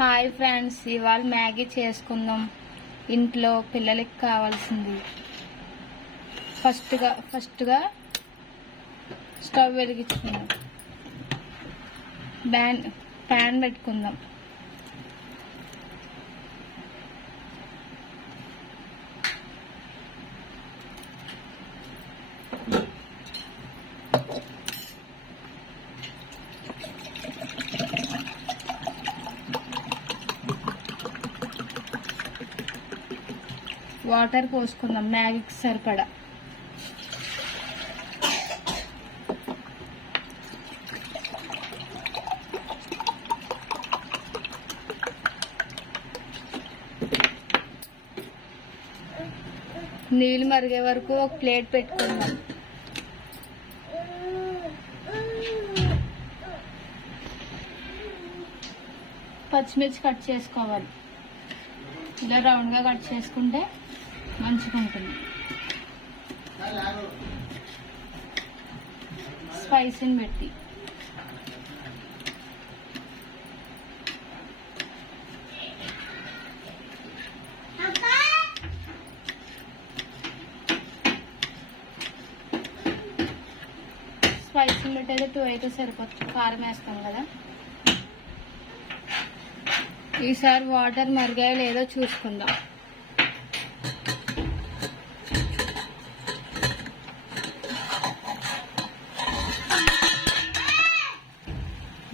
Hi friends, ఇవాళ మ్యాగీ చేసుకుందాం. ఇంట్లో పిల్లలకి కావాల్సింది. ఫస్ట్గా స్టవ్ వెలిగించుకుందాం. ప్యాన్ పెట్టుకుందాం. వాటర్ పోసుకుందాం మ్యాగీకి సరిపడా. నీళ్ళు మరిగే వరకు ఒక ప్లేట్ పెట్టుకుందాం. పచ్చిమిర్చి కట్ చేసుకోవాలి. ఇలా రౌండ్గా కట్ చేసుకుంటే మంచిగా ఉంటుంది. స్పైసీని పెట్టి స్పైసీని పెట్టి అయితే 2 అయితే సరిపోతుంది. కారం వేస్తాం కదా. ఈసారి వాటర్ మరిగాయో లేదో చూసుకుందాం.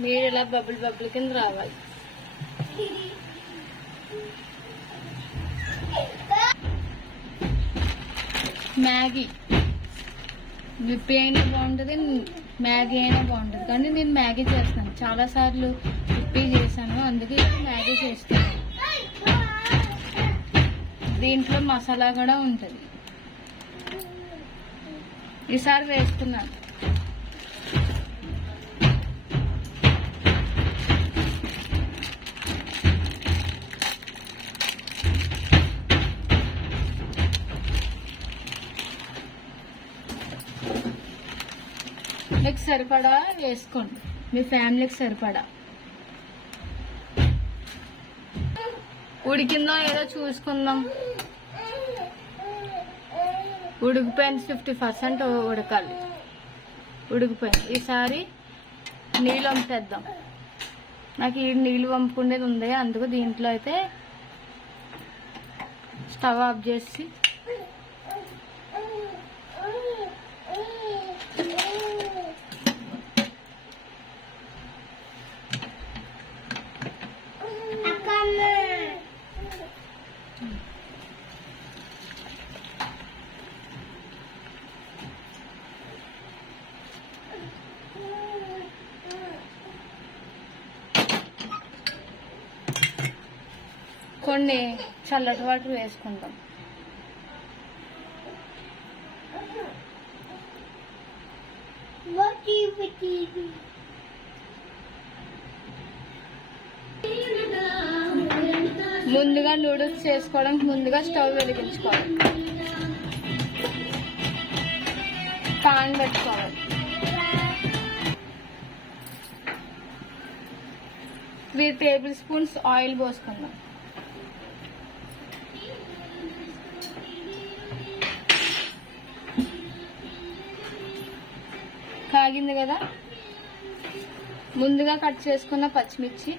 నీరు ఇలా బబుల్ కింద రావాలి. మ్యాగీ విప్పి అయినా బాగుంటుంది, మ్యాగీ అయినా బాగుంటుంది. కానీ నేను మ్యాగీ చేస్తాను. చాలాసార్లు విప్పి చేశాను, అందుకే మ్యాగీ చేస్తాను. దీంట్లో మసాలా కూడా ఉంటుంది. ఈసారి వేస్తున్నాను. మీకు సరిపడా వేసుకోండి, మీ ఫ్యామిలీకి సరిపడా. ఉడికిందో ఏదో చూసుకుందాం. ఉడికిపోయింది, 50% ఉడకాలి. ఉడికిపోయింది. ఈసారి నీళ్ళు వంపేద్దాం. నాకు ఈ నీళ్ళు వంపుకునేది ఉంది, అందుకు దీంట్లో అయితే స్టవ్ ఆఫ్ చేసి కొన్ని చల్లటి వాటర్ వేసుకుంటాం. ముందుగా నూడిల్స్ చేసుకోవడానికి ముందుగా స్టవ్ వెలిగించుకోవాలి. పాన్ పెట్టుకోవాలి. 3 టేబుల్ స్పూన్స్ ఆయిల్ పోసుకుందాం. కాగింది కదా. ముందుగా కట్ చేసుకున్న పచ్చిమిర్చి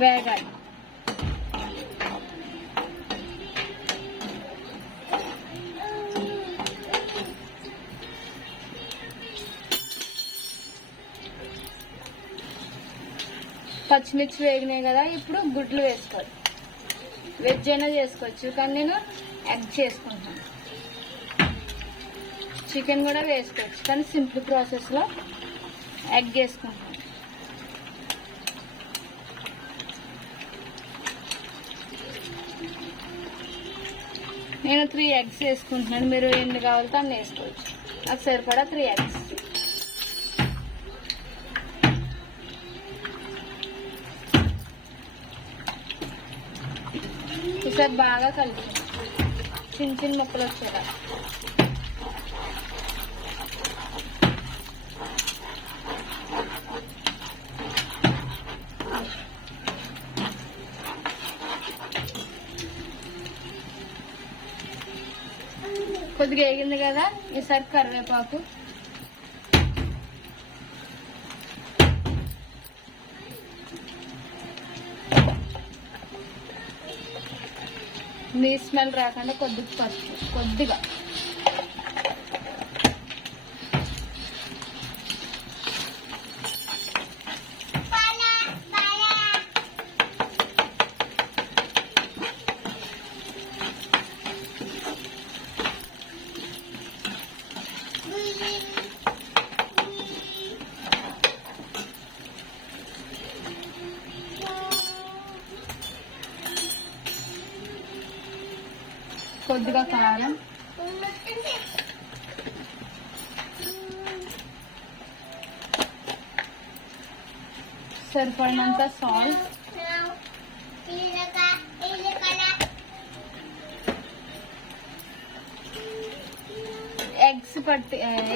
వేగాలి. పచ్చిమిర్చి వేగినాయి కదా. ఇప్పుడు గుడ్లు వేసుకోవాలి. వెజ్ అయినా చేసుకోవచ్చు, కానీ నేను ఎగ్ చేసుకుంటాను. చికెన్ కూడా వేసుకోవచ్చు, కానీ సింపుల్ ప్రాసెస్లో ఎగ్ వేసుకుంటాను. నేను 3 ఎగ్స్ వేసుకుంటున్నాను. మీరు ఎన్ని కావాలితే అన్ని వేసుకోవచ్చు. నాకు సరిపడా 3 ఎగ్స్. ఈసారి బాగా కలిపి చిన్న ముక్కలు వచ్చేలా. కొద్దిగా వేగింది కదా, ఈసారి కరివేపాకు, నీ స్మెల్ రాకుండా కొద్దిగా పసుపు, కొద్దిగా కొద్దిగా కారం, సరిపడినంత సాల్ట్,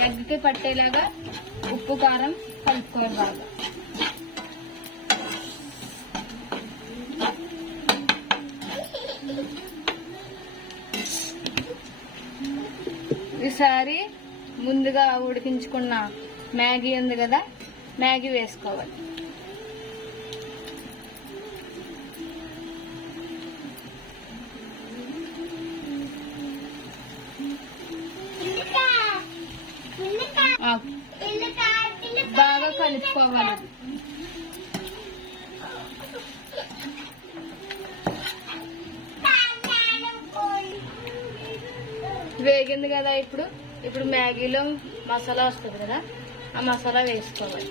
ఎగ్కి పట్టేలాగా ఉప్పు కారం కలుపుకోవాలి బాగా. ఈసారి ముందుగా ఉడికించుకున్న మ్యాగీ ఉంది కదా, మ్యాగీ వేసుకోవాలి. బాగా కలుపుకోవాలి. వేగింది కదా, ఇప్పుడు మ్యాగీలో మసాలా వస్తుంది కదా, ఆ మసాలా వేసుకోవాలి.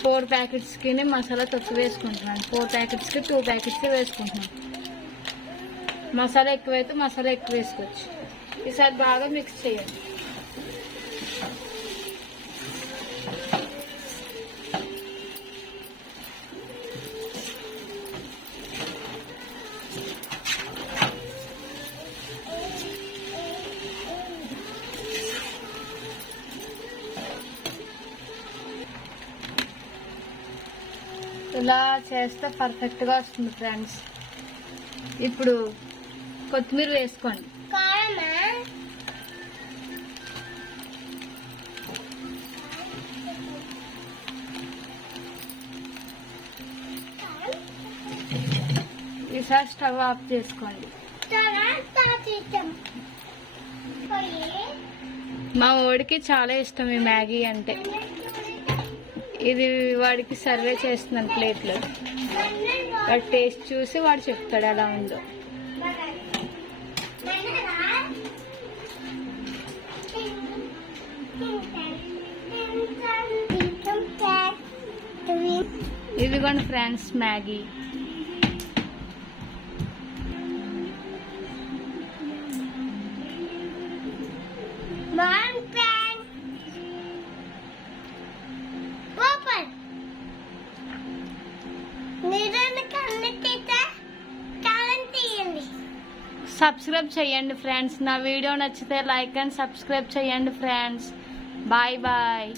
ఫోర్ ప్యాకెట్స్కి మసాలా తక్కువ వేసుకుంటున్నాను. 4 ప్యాకెట్స్కి 2 ప్యాకెట్స్ వేసుకుంటున్నాను. మసాలా ఎక్కువైతే మసాలా ఎక్కువ వేసుకోవచ్చు. ఈసారి బాగా మిక్స్ చేయండి. ఇలా చేస్తే పర్ఫెక్ట్గా వస్తుంది ఫ్రెండ్స్. ఇప్పుడు కొత్తిమీర వేసుకోండి. ఈసారి స్టవ్ ఆఫ్ చేసుకోండి. మా వాడికి చాలా ఇష్టం ఈ మ్యాగీ అంటే. ఇది వాడికి సర్వే చేస్తున్నాను ప్లేట్లో. వాడు టేస్ట్ చూసి వాడు చెప్తాడు ఎలా ఉందో. ఇదిగోండి ఫ్రెండ్స్ మ్యాగీ. సబ్స్క్రైబ్ చేయండి ఫ్రెండ్స్. నా వీడియో నచ్చితే లైక్ అండ్ సబ్స్క్రైబ్ చేయండి ఫ్రెండ్స్. Bye bye.